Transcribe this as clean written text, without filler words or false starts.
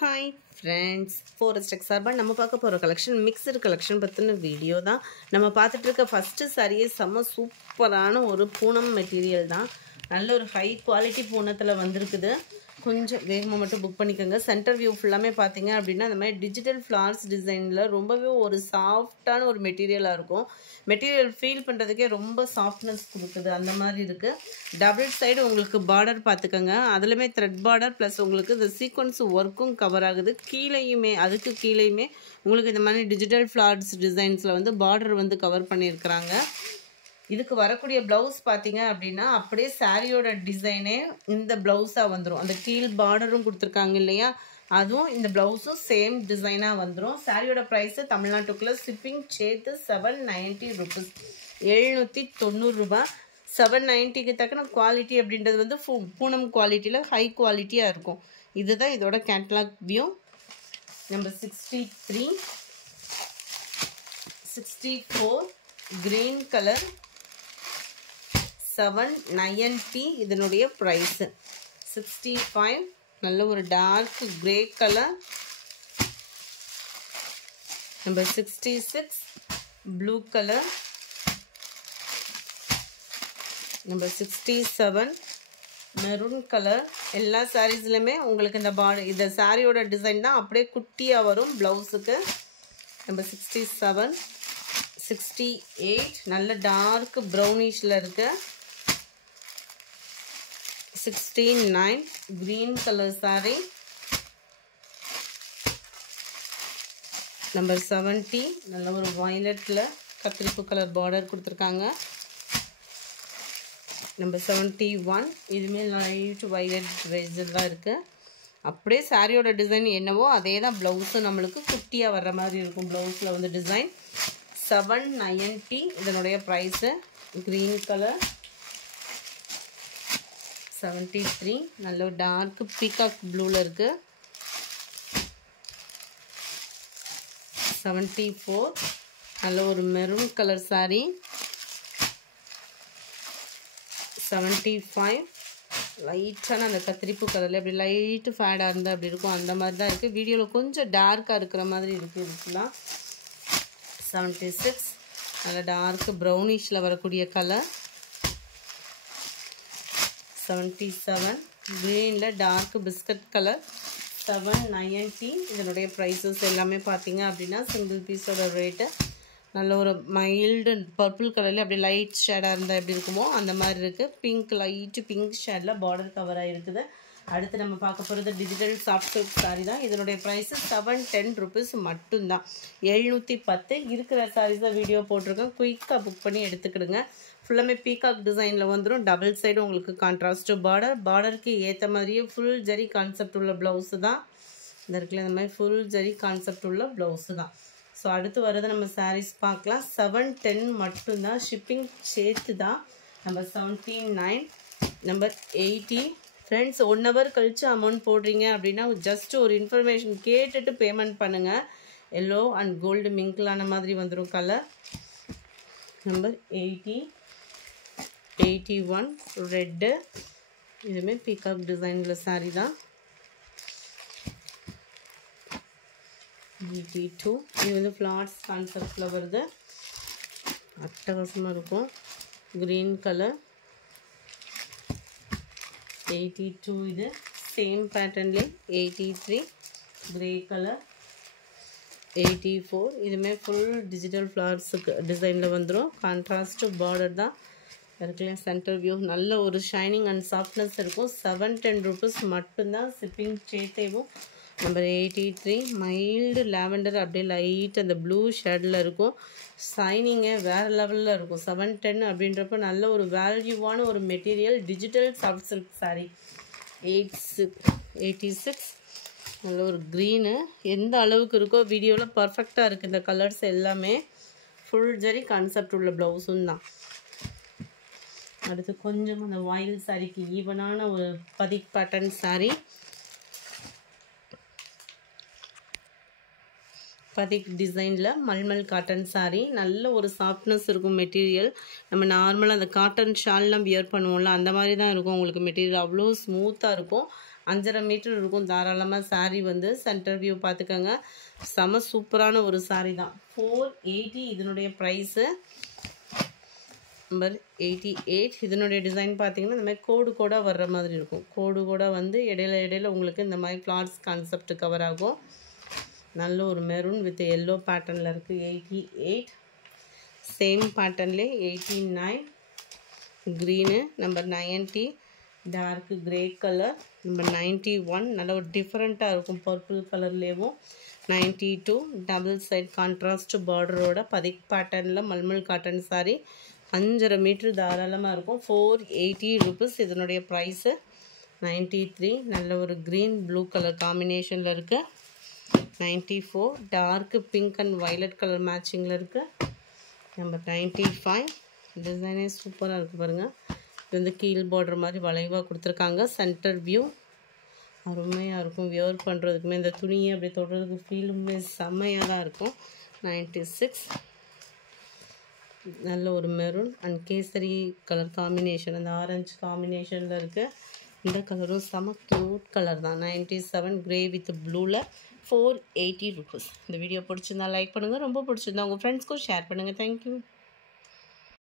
Hi friends, Forest Exarban நம்ம பார்க்க போற கலெக்ஷன் மிக்ஸ்டு கலெக்ஷன் பத்தின வீடியோ தான். நம்ம பார்த்துட்டு இருக்க ஃபர்ஸ்ட் சாரியே செம சூப்பரான ஒரு பூனம் மெட்டீரியல் தான். நல்ல ஒரு ஹை குவாலிட்டி பூனத்துல வந்திருக்குது. கொஞ்சம் வேகமா மட்டும் புக் பண்ணிக்கங்க. சென்டர் வியூ ஃபுல்லாமே பாத்தீங்க அப்படினா அந்த மாதிரி டிஜிட்டல் ஃப்ளவர்ஸ் டிசைன்ல ரொம்பவே ஒரு சாஃப்ட்டான ஒரு மெட்டீரியலா இருக்கும். மெட்டீரியல் ஃபீல் பண்றதுக்கே ரொம்ப சாஃப்ட்னஸ் கொடுக்குது. அந்த மாதிரி இருக்கு. டபுள் சைடு உங்களுக்கு பார்டர் பாத்துக்கங்க. அதுலமே த்ரெட் பார்டர் ப்ளஸ் உங்களுக்கு இந்த சீக்வென்ஸ் வர்க்கும் கவர் ஆகுது. கீழேயுமே அதுக்கு கீழேயுமே உங்களுக்கு இந்த மாதிரி டிஜிட்டல் ஃப்ளவர்ஸ் டிசைன்ஸ்ல வந்து பார்டர் வந்து கவர் பண்ணியிருக்காங்க. இதுக்கு வரக்கூடிய பிளவுஸ் பாத்தீங்க அப்படின்னா அப்படியே சாரியோட டிசைனே இந்த பிளவுஸா வந்துடும். அந்த கீழ் பார்டரும் கொடுத்துருக்காங்க இல்லையா, அதுவும் இந்த பிளவுஸும் சேம் டிசைனா வந்துடும். சாரியோட பிரைஸ் தமிழ்நாட்டுக்குள்ள ஷிப்பிங் சேர்த்து 790 rupees, 790 ரூபாய். 790க்கு தக்கன குவாலிட்டி அப்படின்றது வந்து பூனம் குவாலிட்டியில் ஹை குவாலிட்டியாக இருக்கும். இதுதான் இதோட catalogue view. Number 63, 64 green colour 790 இதனுடைய பிரைஸ். 65 நல்ல ஒரு dark grey colour. Number 66 blue colour. Number 67 maroon colour. எல்லா சாரீஸ்லையுமே உங்களுக்கு இந்த இந்த சாரியோட டிசைன் தான் அப்படியே குட்டியாக வரும் பிளவுஸுக்கு. நம்பர் 67, 68 நல்ல டார்க் ப்ரௌனிஷ்ல இருக்கு. 69 green color saree. நம்பர் 70 நல்ல ஒரு வயலட்ல கத்திரிப்பு கலர் பார்டர் கொடுத்துருக்காங்க. நம்பர் 71 இதுமே லைட் வயலட் ரேஞ்சர் தான் இருக்கு. அப்படியே சாரியோட டிசைன் என்னவோ அதே தான் பிளவுஸும் நம்மளுக்கு குட்டியாக வர்ற மாதிரி இருக்கும். பிளவுஸில் வந்து டிசைன் 790 இதனுடைய ப்ரைஸு. Green colour. 73 நல்ல டார்க் பீகாக் ப்ளூவில் இருக்குது. 74 நல்ல ஒரு மெரூன் கலர் சாரீ. 75 லைட்டான அந்த கத்திரிப்பு கலரில் அப்படி லைட்டு ஃபேடாக இருந்தால் அப்படி இருக்கும். அந்த மாதிரி தான் இருக்குது. வீடியோவில் கொஞ்சம் டார்க்காக இருக்கிற மாதிரி இருக்குது இதுக்கெலாம். 76 நல்ல டார்க் ப்ரௌனிஷில் வரக்கூடிய கலர். 77 க்ரீனில் டார்க் பிஸ்கட் கலர். 790 இதனுடைய ப்ரைஸஸ் எல்லாமே பார்த்தீங்க அப்படின்னா சிங்கிள் பீஸோட ரேட்டு. நல்ல ஒரு மைல்டு பர்பிள் கலரில் அப்படி லைட் ஷேடாக இருந்தால் எப்படி இருக்குமோ அந்த மாதிரி இருக்குது. பிங்க் லைட்டு பிங்க் ஷேடில் பார்டர் கவர் ஆகிருக்குது. அடுத்து நம்ம பார்க்க போகிறது டிஜிட்டல் சாஃப்ட் சில்க் சாரீ தான். இதனுடைய ப்ரைஸு 710 rupees மட்டும்தான். 710 இருக்கிற சாரீஸ் தான் வீடியோ போட்டிருக்கேன். குயிக்காக புக் பண்ணி எடுத்துக்கிடுங்க. ஃபுல்லாமே பீகாக் டிசைனில் வந்துடும். டபுள் சைடு உங்களுக்கு கான்ட்ராஸ்ட் பார்டர். பார்டருக்கு ஏற்ற மாதிரியே ஃபுல் ஜரி கான்செப்ட் உள்ள ப்ளவுஸு தான் இந்த இருக்குல்ல. இந்த மாதிரி ஃபுல் ஜரி கான்செப்ட் உள்ள ப்ளவுஸு தான். ஸோ அடுத்து வரதை நம்ம சாரீஸ் பார்க்கலாம். 710 மட்டும்தான். ஷிப்பிங் சேர்த்து தான். Number 79, number 80. ஃப்ரெண்ட்ஸ் 1 hour கழித்து அமௌண்ட் போடுறீங்க அப்படின்னா ஜஸ்ட் ஒரு இன்ஃபர்மேஷன் கேட்டுட்டு பேமெண்ட் பண்ணுங்கள். எல்லோ அண்ட் கோல்டு மிங்கிளான மாதிரி வந்துடும் கலர். Number 80, 81 red. இதுவுமே பீகாக் டிசைனில் சாரீ தான். 82 இது வந்து ஃப்ளார்ஸ் கான்செப்டில் வருது. அட்டகாசமாக இருக்கும். Green colour. 82 இது சேம் பேட்டர்ன்லேயே. 83 grey colour. 84 இதுவுமே ஃபுல் டிஜிட்டல் ஃப்ளவர்ஸுக்கு டிசைனில் வந்துடும். கான்ட்ராஸ்ட் பார்டர் தான் இருக்குல்ல. சென்டர் வியூ நல்ல ஒரு ஷைனிங் அண்ட் சாஃப்ட்னஸ் இருக்கும். 710 rupees மட்டும்தான். ஷிப்பிங் சேர்த்தேவும். நம்பர் 83 மைல்டு லாவெண்டர் அப்படியே லைட் அந்த ப்ளூ ஷேடில் இருக்கும். ஷைனிங்கே வேறு லெவலில் இருக்கும். 710 அப்படின்றப்ப நல்ல ஒரு வேல்யூவான ஒரு material. Digital soft silk sari. 86 நல்ல ஒரு க்ரீனு. எந்த அளவுக்கு இருக்கோ வீடியோவில் பர்ஃபெக்டாக இருக்குது. இந்த கலர்ஸ் எல்லாமே ஃபுல் ஜரி கான்செப்ட் உள்ள ப்ளவுஸும் தான். அடுத்து கொஞ்சம் அந்த வாயில் சாரீக்கு ஈவனான ஒரு பதிக் பேட்டர்ன் சாரீ. பதிக் டிசைனில் மல்மல் காட்டன் சாரீ. நல்ல ஒரு சாஃப்ட்னஸ் இருக்கும் மெட்டீரியல். நம்ம நார்மலாக அந்த காட்டன் ஷால்லாம் வியர் பண்ணுவோம்ல அந்த மாதிரி தான் இருக்கும் உங்களுக்கு மெட்டீரியல். அவ்வளோ ஸ்மூத்தாக இருக்கும். 5.5 மீட்டர் இருக்கும் தாராளமாக. சாரீ வந்து சென்டர் வியூ பார்த்துக்கோங்க. செம சூப்பரான ஒரு சாரீ தான். 480 இதனுடைய ப்ரைஸு. நம்பர் 88. இதனுடைய டிசைன் பார்த்தீங்கன்னா இந்த மாதிரி கோடு கோடாக வர்ற மாதிரி இருக்கும். கோடு கூட வந்து இடையில உங்களுக்கு இந்த மாதிரி ஃப்ளார்ஸ் கான்செப்ட் கவர் ஆகும். நல்ல ஒரு மெரூன் வித் எல்லோ பேட்டர்னில் இருக்குது. 88. சேம் பேட்டர்ன்லேயே 89. Green. Number 90 dark grey colour. Number 91 நல்ல ஒரு டிஃப்ரெண்ட்டாக இருக்கும் பர்பிள் கலர்லேயும். 92 டபுள் சைட் கான்ட்ராஸ்ட் பார்டரோட பதிக் பேட்டர்னில் மல்மல் காட்டன் சாரீ. 5.5 மீட்டர் தாராளமாக இருக்கும். 480 rupees இதனுடைய ப்ரைஸு. 93 நல்ல ஒரு க்ரீன் ப்ளூ கலர் காம்பினேஷனில் இருக்குது. 94 dark pink and violet colour மேட்சிங்கில் இருக்குது. நம்பர் 95 டிசைனே சூப்பராக இருக்குது பாருங்கள். இது வந்து கீழ் பார்டர் மாதிரி வளைவாக கொடுத்துருக்காங்க. சென்டர் வியூ அருமையாக இருக்கும். வியர் பண்ணுறதுக்குமே இந்த துணியை அப்படி தொடுறதுக்கு ஃபீலுமே செம்மையாக தான் இருக்கும். 96 நல்ல ஒரு maroon and kesari colour combination, அந்த ஆரஞ்சு காம்பினேஷனில் இருக்குது. இந்த கலரும் செம க்யூட் கலர் தான். 97 கிரே வித் ப்ளூவில் 480 rupees. இந்த வீடியோ பிடிச்சிருந்தா லைக் பண்ணுங்கள். ரொம்ப பிடிச்சிருந்தா உங்கள் ஃப்ரெண்ட்ஸ்க்கும் ஷேர் பண்ணுங்கள். தேங்க்யூ.